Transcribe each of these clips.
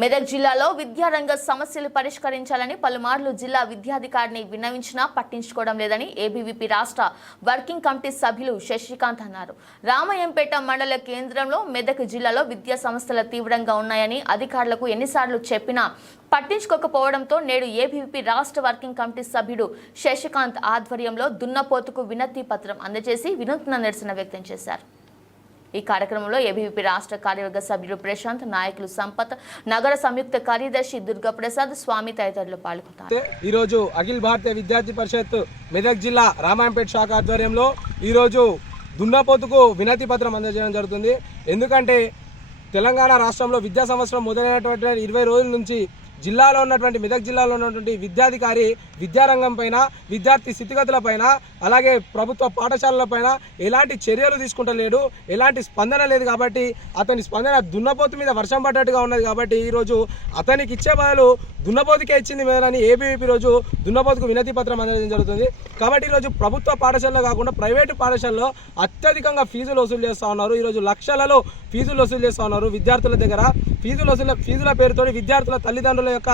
మెదక్ జిల్లాలో విద్యారంగ సమస్యలు పరిష్కరించాలని పలుమార్లు జిల్లా విద్యాధికారిని విన్నవించినా పట్టించుకోవడం లేదని ఏబీవీపీ రాష్ట్ర వర్కింగ్ కమిటీ సభ్యులు శశికాంత్ అన్నారు. రామయంపేట మండల కేంద్రంలో మెదక్ జిల్లాలో విద్యా సమస్యలు తీవ్రంగా ఉన్నాయని అధికారులకు ఎన్నిసార్లు చెప్పినా పట్టించుకోకపోవడంతో నేడు ఏబీవీపీ రాష్ట్ర వర్కింగ్ కమిటీ సభ్యుడు శశికాంత్ ఆధ్వర్యంలో దున్నపోతుకు వినతి పత్రం అందజేసి వినూత్న నిరసన వ్యక్తం చేశారు. ఈ కార్యక్రమంలో ఏబీవీపీ రాష్ట్ర కార్యవర్గ సభ్యుడు ప్రశాంత్, నాయకులు సంపత్, నగర సంయుక్త కార్యదర్శి దుర్గాప్రసాద్, స్వామి తదితరులు పాల్గొన్నారు. ఈ రోజు అఖిల భారతీయ విద్యార్థి పరిషత్ మెదక్ జిల్లా రామాయంపేట శాఖ ఆధ్వర్యంలో ఈరోజు దున్నపోతుకు వినతి పత్రం అందజేయడం జరుగుతుంది. ఎందుకంటే తెలంగాణ రాష్ట్రంలో విద్యా సంవత్సరం మొదలైనటువంటి 20 రోజుల నుంచి జిల్లాలో ఉన్నటువంటి మెదక్ జిల్లాలో ఉన్నటువంటి విద్యాధికారి విద్యారంగం పైన, విద్యార్థి స్థితిగతుల పైన, అలాగే ప్రభుత్వ పాఠశాలల పైన ఎలాంటి చర్యలు తీసుకుంటలేడు, ఎలాంటి స్పందన లేదు. కాబట్టి అతని స్పందన దున్నపోతు మీద వర్షం పడ్డట్టుగా ఉన్నది. కాబట్టి ఈరోజు అతనికి ఇచ్చే బదులు దున్నపోతుకే ఇచ్చింది మేలని ఏబీవీపీ రోజు దున్నపోతుకు వినతి పత్రం అందజేయడం జరుగుతుంది. కాబట్టి ఈరోజు ప్రభుత్వ పాఠశాలలో కాకుండా ప్రైవేటు పాఠశాలలో అత్యధికంగా ఫీజులు వసూలు చేస్తూ ఉన్నారు. ఈరోజు లక్షలలో ఫీజులు వసూలు చేస్తూ ఉన్నారు. విద్యార్థుల దగ్గర ఫీజుల పేరుతో విద్యార్థుల తల్లిదండ్రుల యొక్క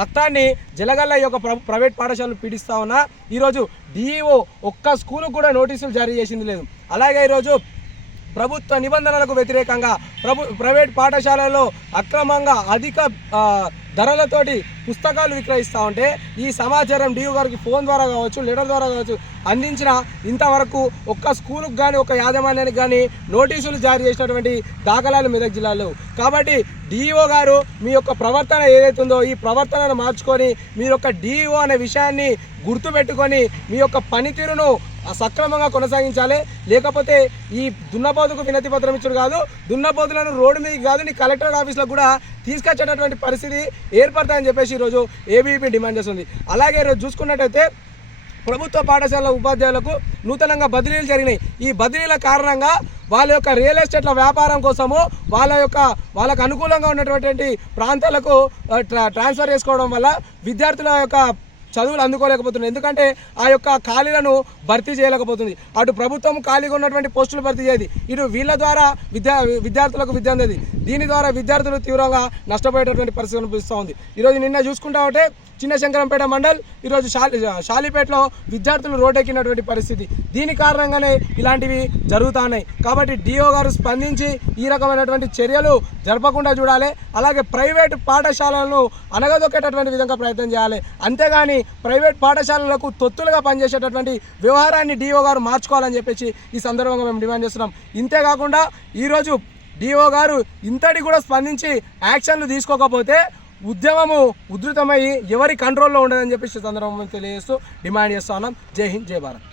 రక్తాన్ని జలగల్ల యొక్క ప్రైవేట్ పాఠశాలను పీడిస్తా ఉన్నా. ఈరోజు డిఈఓ ఒక్క స్కూలుకు కూడా నోటీసులు జారీ చేసింది లేదు. అలాగే ఈరోజు ప్రభుత్వ నిబంధనలకు వ్యతిరేకంగా ప్రైవేట్ పాఠశాలలో అక్రమంగా అధిక ధరలతోటి పుస్తకాలు విక్రయిస్తూ ఉంటే ఈ సమాచారం డిఓ గారికి ఫోన్ ద్వారా కావచ్చు, లెటర్ ద్వారా కావచ్చు అందించిన ఇంతవరకు ఒక్క స్కూలుకు కానీ ఒక యాజమాన్యానికి కానీ నోటీసులు జారీ చేసినటువంటి దాఖలాలు మెదక్ జిల్లాలో. కాబట్టి డిఓ గారు మీ యొక్క ప్రవర్తన ఏదైతుందో ఈ ప్రవర్తనను మార్చుకొని మీరు ఒక డిఓ అనే విషయాన్ని గుర్తుపెట్టుకొని మీ యొక్క పనితీరును సక్రమంగా కొనసాగించాలి. లేకపోతే ఈ దున్నపోతుకు వినతి పత్రం ఇచ్చుడు కాదు, దున్నపోతులను రోడ్డు మీద కాదు నీ కలెక్టరేట్ ఆఫీస్లో కూడా తీసుకొచ్చేటటువంటి పరిస్థితి ఏర్పడతాయని చెప్పేసి ఈరోజు ఏబీవీపీ డిమాండ్ చేస్తుంది. అలాగే ఈరోజు చూసుకున్నట్టయితే ప్రభుత్వ పాఠశాల ఉపాధ్యాయులకు నూతనంగా బదిలీలు జరిగినాయి. ఈ బదిలీల కారణంగా వాళ్ళ యొక్క రియల్ ఎస్టేట్ల వ్యాపారం కోసము వాళ్ళకు అనుకూలంగా ఉన్నటువంటి ప్రాంతాలకు ట్రాన్స్ఫర్ చేసుకోవడం వల్ల విద్యార్థుల యొక్క చదువులు అందుకోలేకపోతున్నాయి. ఎందుకంటే ఆ యొక్క ఖాళీలను భర్తీ చేయలేకపోతుంది. అటు ప్రభుత్వం ఖాళీగా ఉన్నటువంటి పోస్టులు భర్తీ చేయదు, ఇటు వీళ్ళ ద్వారా విద్యార్థులకు విద్య అందేది. దీని ద్వారా విద్యార్థులు తీవ్రంగా నష్టపోయేటటువంటి పరిస్థితి కనిపిస్తూ ఉంది. ఈరోజు నిన్న చూసుకుంటా ఉంటే చిన్న శంకరంపేట మండల్, ఈరోజు షాలిపేటలో విద్యార్థులు రోడ్డెక్కినటువంటి పరిస్థితి. దీని కారణంగానే ఇలాంటివి జరుగుతూ ఉన్నాయి. కాబట్టి డిఓ గారు స్పందించి ఈ రకమైనటువంటి చర్యలు జరపకుండా చూడాలి. అలాగే ప్రైవేటు పాఠశాలలను అనగదొక్కేటటువంటి విధంగా ప్రయత్నం చేయాలి. అంతేగాని ప్రైవేట్ పాఠశాలలకు తొత్తులుగా పనిచేసేటటువంటి వ్యవహారాన్ని డిఓ గారు మార్చుకోవాలని చెప్పేసి ఈ సందర్భంగా మేము డిమాండ్ చేస్తున్నాం. ఇంతేకాకుండా ఈరోజు డిఓ గారు ఇంతటి కూడా స్పందించి యాక్షన్లు తీసుకోకపోతే ఉద్యమము ఉధృతమై ఎవరి కంట్రోల్లో ఉండదని చెప్పేసి సందర్భంగా తెలియజేస్తూ డిమాండ్ చేస్తా ఉన్నాం. జై హింద్, జై భారత్.